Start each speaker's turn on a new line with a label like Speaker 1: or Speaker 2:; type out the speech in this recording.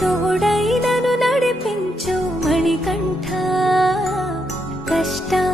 Speaker 1: తోడైనను నడిపించు మణికంఠ. కష్టం